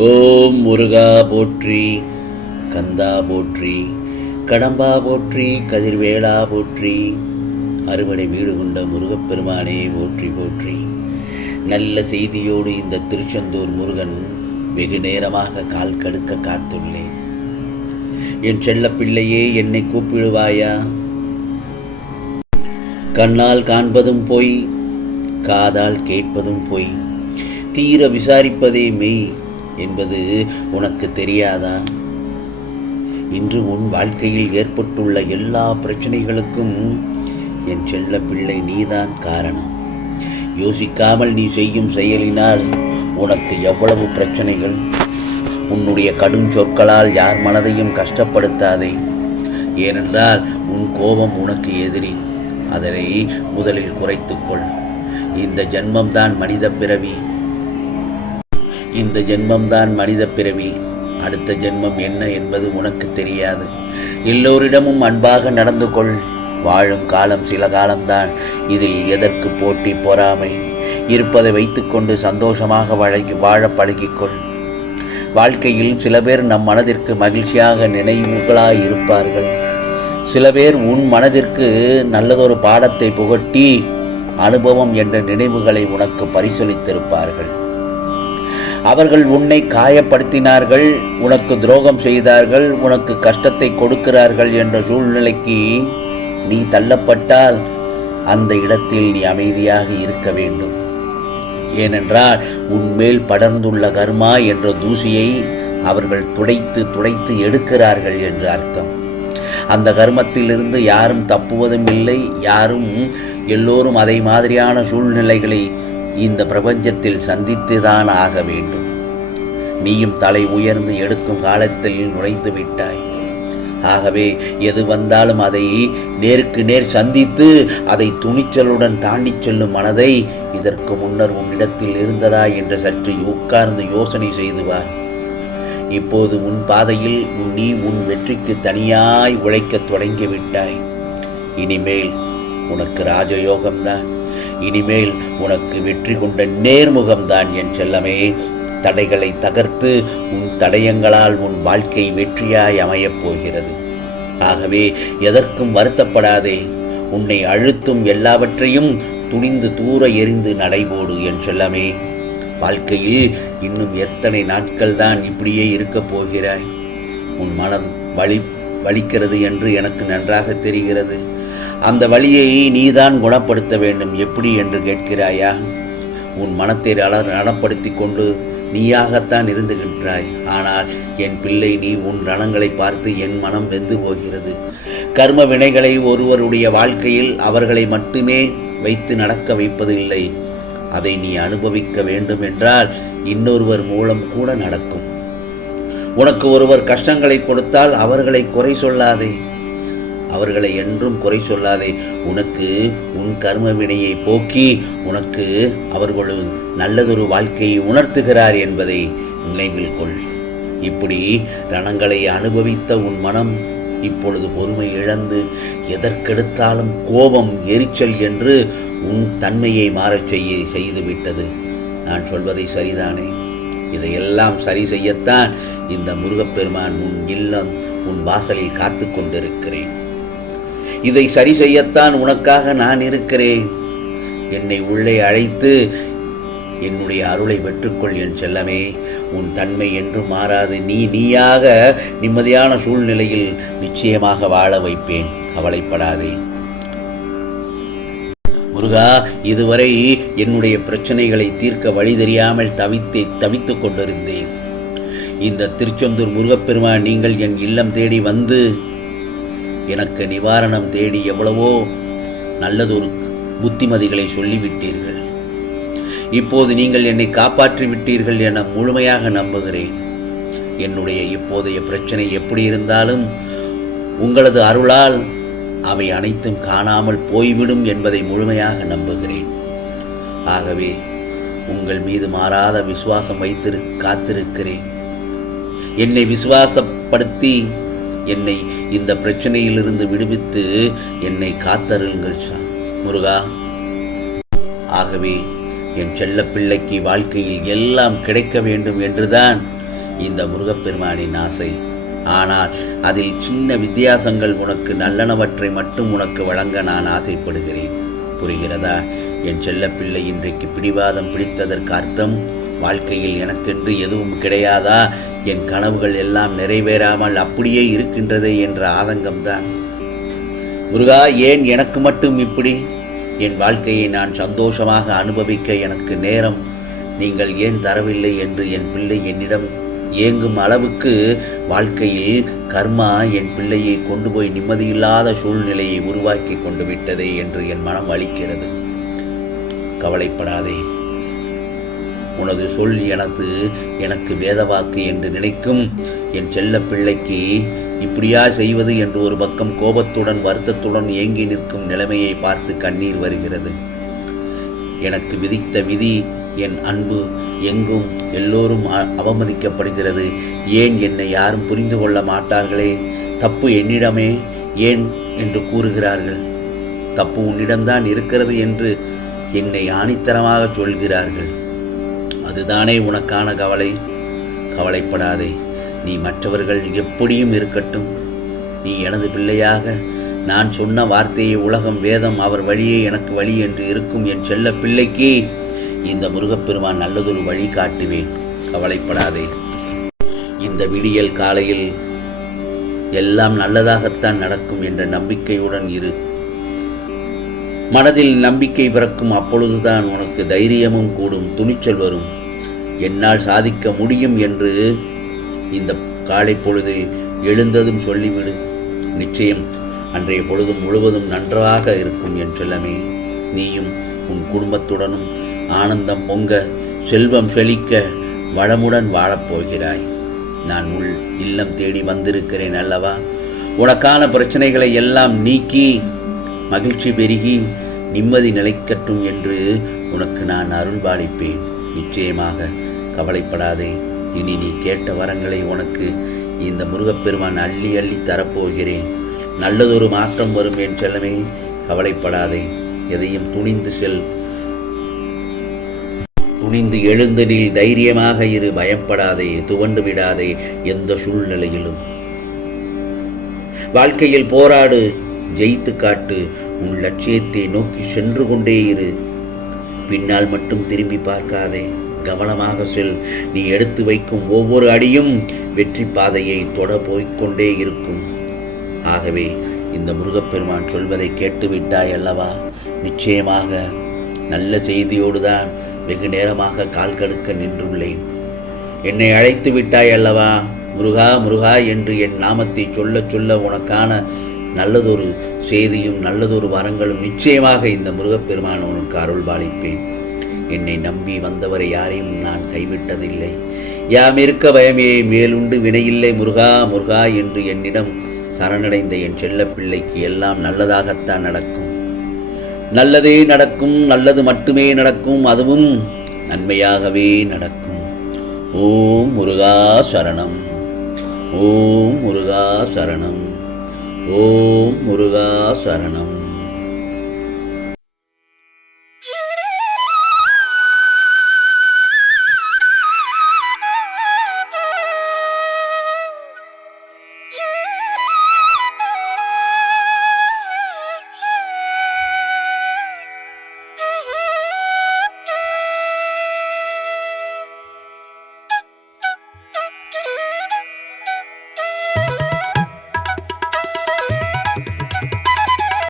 ஓம் முருகா போற்றி, கந்தா போற்றி, கடம்பா போற்றி, கதிர்வேளா போற்றி, அறுவடை வீடு கொண்ட முருகப்பெருமானே போற்றி போற்றி. நல்ல செய்தியோடு இந்த திருச்செந்தூர் முருகன் வெகு நேரமாக கால் கடுக்க காத்துள்ளேன். என் செல்ல பிள்ளையே, என்னை கூப்பிடுவாயா? கண்ணால் காண்பதும் பொய், காதால் கேட்பதும் பொய், தீர விசாரிப்பதே மெய் என்பது உனக்கு தெரியாதா? இன்று உன் வாழ்க்கையில் ஏற்பட்டுள்ள எல்லா பிரச்சனைகளுக்கும் என் செல்ல பிள்ளை நீதான் காரணம். யோசிக்காமல் நீ செய்யும் செயலினால் உனக்கு எவ்வளவு பிரச்சனைகள். உன்னுடைய கடும் சொற்களால் யார் மனதையும் கஷ்டப்படுத்தாதே. ஏனென்றால் உன் கோபம் உனக்கு எதிரி. அதனை முதலில் குறைத்துக்கொள். இந்த ஜென்மம்தான் மனித பிறவி. இந்த ஜென்மம்தான் மனித பிறவி. அடுத்த ஜென்மம் என்ன என்பது உனக்கு தெரியாது. எல்லோரிடமும் அன்பாக நடந்து கொள். வாழும் காலம் சில காலம்தான். இதில் எதற்கு போட்டி பொறாமை? இருப்பதை வைத்துக்கொண்டு சந்தோஷமாக வாழ பழகிக்கொள். வாழ்க்கையில் சில பேர் நம் மனதிற்கு மகிழ்ச்சியாக நினைவுகளாய் இருப்பார்கள். சில பேர் உன் மனதிற்கு நல்லதொரு பாடத்தை புகட்டி அனுபவம் என்ற நினைவுகளை உனக்கு பரிசளித்திருப்பார்கள். அவர்கள் உன்னை காயப்படுத்தினார்கள், உனக்கு துரோகம் செய்தார்கள், உனக்கு கஷ்டத்தை கொடுக்கிறார்கள் என்ற சூழ்நிலைக்கு நீ தள்ளப்பட்டால் அந்த இடத்தில் நீ அமைதியாக இருக்க வேண்டும். ஏனென்றால் உன்மேல் படர்ந்துள்ள கர்மா என்ற தூசியை அவர்கள் துடைத்து எடுக்கிறார்கள் என்று அர்த்தம். அந்த கர்மத்திலிருந்து யாரும் தப்புவதும் இல்லை. எல்லோரும் அதை மாதிரியான சூழ்நிலைகளை இந்த பிரபஞ்சத்தில் சந்தித்துதான் ஆக வேண்டும். நீயும் தலை உயர்ந்து எடுக்கும் காலத்தில் நுழைந்து விட்டாய். ஆகவே எது வந்தாலும் அதை நேருக்கு நேர் சந்தித்து அதை துணிச்சலுடன் தாண்டி செல்லும் மனதை இதற்கு முன்னர் உன்னிடத்தில் இருந்ததா என்று சற்று உட்கார்ந்து யோசனை செய்துவார். இப்போது உன் பாதையில் நீ உன் வெற்றிக்கு தனியாய் உழைக்க தொடங்கிவிட்டாய். இனிமேல் உனக்கு ராஜயோகம்தான். இனிமேல் உனக்கு வெற்றி கொண்ட நேர்முகம்தான் என் செல்லமே. தடைகளை தகர்த்து உன் தடயங்களால் உன் வாழ்க்கை வெற்றியாய் அமையப் போகிறது. ஆகவே எதற்கும் வருத்தப்படாதே. உன்னை அழுத்தும் எல்லாவற்றையும் துணிந்து தூர எறிந்து நடைபோடு என் செல்லமே. வாழ்க்கையில் இன்னும் எத்தனை நாட்கள் தான் இப்படியே இருக்கப் போகிறாய்? உன் மனம் வலிக்கிறது என்று எனக்கு நன்றாக தெரிகிறது. அந்த வலியை நீதான் குணப்படுத்த வேண்டும். எப்படி என்று கேட்கிறாயா? உன் மனத்தை ரணப்படுத்தி கொண்டு நீயாகத்தான் இருந்துகின்றாய். ஆனால் என் பிள்ளை, நீ உன் ரணங்களை பார்த்து என் மனம் வெந்து போகிறது. கர்ம வினைகளை ஒருவருடைய வாழ்க்கையில் அவர்களை மட்டுமே வைத்து நடக்க வைப்பது இல்லை. அதை நீ அனுபவிக்க வேண்டும் என்றால் இன்னொருவர் மூலம் கூட நடக்கும். உனக்கு ஒருவர் கஷ்டங்களை கொடுத்தால் அவர்களை குறை சொல்லாதே. அவர்களை என்றும் குறை சொல்லாதே. உனக்கு உன் கர்ம வினையை போக்கி உனக்கு அவர்கள் நல்லதொரு வாழ்க்கையை உணர்த்துகிறார் என்பதை நினைவில் கொள். இப்படி ரணங்களை அனுபவித்த உன் மனம் இப்பொழுது பொறுமை இழந்து எதற்கெடுத்தாலும் கோபம், எரிச்சல் என்று உன் தன்மையை மாறச் செய்துவிட்டது. நான் சொல்வதை சரிதானே? இதையெல்லாம் சரி செய்யத்தான் இந்த முருகப்பெருமான் உன் இல்லம், உன் வாசலில் காத்து கொண்டிருக்கிறேன். இதை சரி செய்யத்தான் உனக்காக நான் இருக்கிறேன். என்னை உள்ளே அழைத்து என்னுடைய அருளை பெற்றுக்கொள் என் செல்லமே. உன் தன்மை என்றும் மாறாது. நீயாக நிம்மதியான சூழ்நிலையில் நிச்சயமாக வாழ வைப்பேன். கவலைப்படாதே முருகா. இதுவரை என்னுடைய பிரச்சனைகளை தீர்க்க வழி தெரியாமல் தவித்து கொண்டிருந்தேன். இந்த திருச்செந்தூர் முருகப்பெருமான் நீங்கள் என் இல்லம் தேடி வந்து எனக்கு நிவாரணம் தேடி எவ்வளவோ நல்லதொரு புத்திமதிகளை சொல்லிவிட்டீர்கள். இப்போது நீங்கள் என்னை காப்பாற்றி விட்டீர்கள் என முழுமையாக நம்புகிறேன். என்னுடைய இப்போதைய பிரச்சனை எப்படி இருந்தாலும் உங்களது அருளால் அவை அனைத்தும் காணாமல் போய்விடும் என்பதை முழுமையாக நம்புகிறேன். ஆகவே உங்கள் மீது மாறாத விசுவாசம் வைத்து காத்திருக்கிறேன். என்னை விசுவாசப்படுத்தி என்னை இந்த பிரச்சனையிலிருந்து விடுவித்து என்னை காத்தருங்கள் முருகா. ஆகவே என் செல்ல பிள்ளைக்கு வாழ்க்கையில் எல்லாம் கிடைக்க வேண்டும் என்றுதான் இந்த முருகப்பெருமானின் ஆசை. ஆனால் அதில் சின்ன வித்தியாசங்கள், உனக்கு நல்லனவற்றை மட்டும் உனக்கு வழங்க நான் ஆசைப்படுகிறேன். புரிகிறதா? என் செல்லப்பிள்ளை, இன்றைக்கு பிடிவாதம் பிடித்ததற்கு அர்த்தம் வாழ்க்கையில் எனக்கென்று எதுவும் கிடையாதா, என் கனவுகள் எல்லாம் நிறைவேறாமல் அப்படியே இருக்கின்றதே என்ற ஆதங்கம்தான். முருகா, ஏன் எனக்கு மட்டும் இப்படி? என் வாழ்க்கையை நான் சந்தோஷமாக அனுபவிக்க எனக்கு நேரம் நீங்கள் ஏன் தரவில்லை என்று என் பிள்ளை என்னிடம் ஏங்கும் அளவுக்கு வாழ்க்கையில் கர்மா என் பிள்ளையை கொண்டு போய் நிம்மதியில்லாத சூழ்நிலையை உருவாக்கி கொண்டு விட்டதே என்று என் மனம் வலிக்கிறது. கவலைப்படாதே. உனது சொல் எனக்கு வேதவாக்கு என்று நினைக்கும் என் செல்ல பிள்ளைக்கு இப்படியா செய்வது என்று ஒரு பக்கம் கோபத்துடன் வருத்தத்துடன் ஏங்கி நிற்கும் நிலைமையை பார்த்து கண்ணீர் வருகிறது. எனக்கு விதித்த விதி, என் அன்பு எங்கும் எல்லோரும் அவமதிக்கப்படுகிறது. ஏன் என்னை யாரும் புரிந்து கொள்ள மாட்டார்களே? தப்பு என்னிடமே ஏன் என்று கூறுகிறார்கள். தப்பு உன்னிடம்தான் இருக்கிறது என்று என்னை ஆணித்தரமாக சொல்கிறார்கள். அதுதானே உனக்கான கவலை. கவலைப்படாதே. நீ மற்றவர்கள் எப்படியும் இருக்கட்டும், நீ எனது பிள்ளையாக நான் சொன்ன வார்த்தையை உலகம் வேதம் அவர் வழியே எனக்கு வழி என்று இருக்கும் என் செல்ல பிள்ளைக்கு இந்த முருகப்பெருமான் நல்லதொரு வழி காட்டுவேன். கவலைப்படாதே. இந்த விடியல் காலையில் எல்லாம் நல்லதாகத்தான் நடக்கும் என்ற நம்பிக்கையுடன் இரு. மனதில் நம்பிக்கை பிறக்கும். அப்பொழுதுதான் உனக்கு தைரியமும் கூடும், துணிச்சல் வரும். என்னால் சாதிக்க முடியும் என்று இந்த காலை பொழுதில் எழுந்ததும் சொல்லிவிடு. நிச்சயம் அன்றைய பொழுது முழுவதும் நன்றாக இருக்கும் என் செல்லமே. நீயும் உன் குடும்பத்துடனும் ஆனந்தம் பொங்க, செல்வம் செழிக்க, வளமுடன் வாழப்போகிறாய். நான் உள் இல்லம் தேடி வந்திருக்கிறேன் அல்லவா? உனக்கான பிரச்சனைகளை எல்லாம் நீக்கி மகிழ்ச்சி பெருகி நிம்மதி நிலைக்கட்டும் என்று உனக்கு நான் அருள்பாலிப்பேன். நிச்சயமாக கவலைப்படாதே. இனி நீ கேட்ட வரங்களை உனக்கு இந்த முருகப்பெருமான் அள்ளி அள்ளி தரப்போகிறேன். நல்லதொரு மாற்றம் வரும் என் செல்லமே. கவலைப்படாதே. எதையும் துணிந்து செல். துணிந்து எழுந்தனில் தைரியமாக இரு. பயப்படாதே, துவண்டு விடாதே. எந்த சூழ்நிலையிலும் வாழ்க்கையில் போராடு, ஜெயித்து காட்டு. உன் லட்சியத்தை நோக்கி சென்று கொண்டே இரு. பின்னால் மட்டும் திரும்பி பார்க்காதே. கவனமாக செல். நீ எடுத்து வைக்கும் ஒவ்வொரு அடியும் வெற்றி பாதையை தொட போய்கொண்டே இருக்கும். ஆகவே இந்த முருகப்பெருமான் சொல்வதை கேட்டுவிட்டாய் அல்லவா? நிச்சயமாக நல்ல செய்தியோடு தான் வெகு நேரமாக கால் கடுக்க நின்றுள்ளேன். என்னை அழைத்து விட்டாய் அல்லவா? முருகா முருகா என்று என் நாமத்தை சொல்ல சொல்ல உனக்கான நல்லதொரு செய்தியும் நல்லதொரு வரங்களும் நிச்சயமாக இந்த முருகப்பெருமான் உனக்கு அருள்பாலிப்பேன். என்னை நம்பி வந்தவரை யாரையும் நான் கைவிட்டதில்லை. யாம் இருக்க பயமே மேலுண்டு வினையில்லை. முருகா முருகா என்று என்னிடம் சரணடைந்த என் செல்ல பிள்ளைக்கு எல்லாம் நல்லதாகத்தான் நடக்கும். நல்லதே நடக்கும். நல்லது மட்டுமே நடக்கும். அதுவும் நன்மையாகவே நடக்கும். ஓம் முருகா சரணம். ஓம் முருகா சரணம். ஓம் முருகா சரணம்.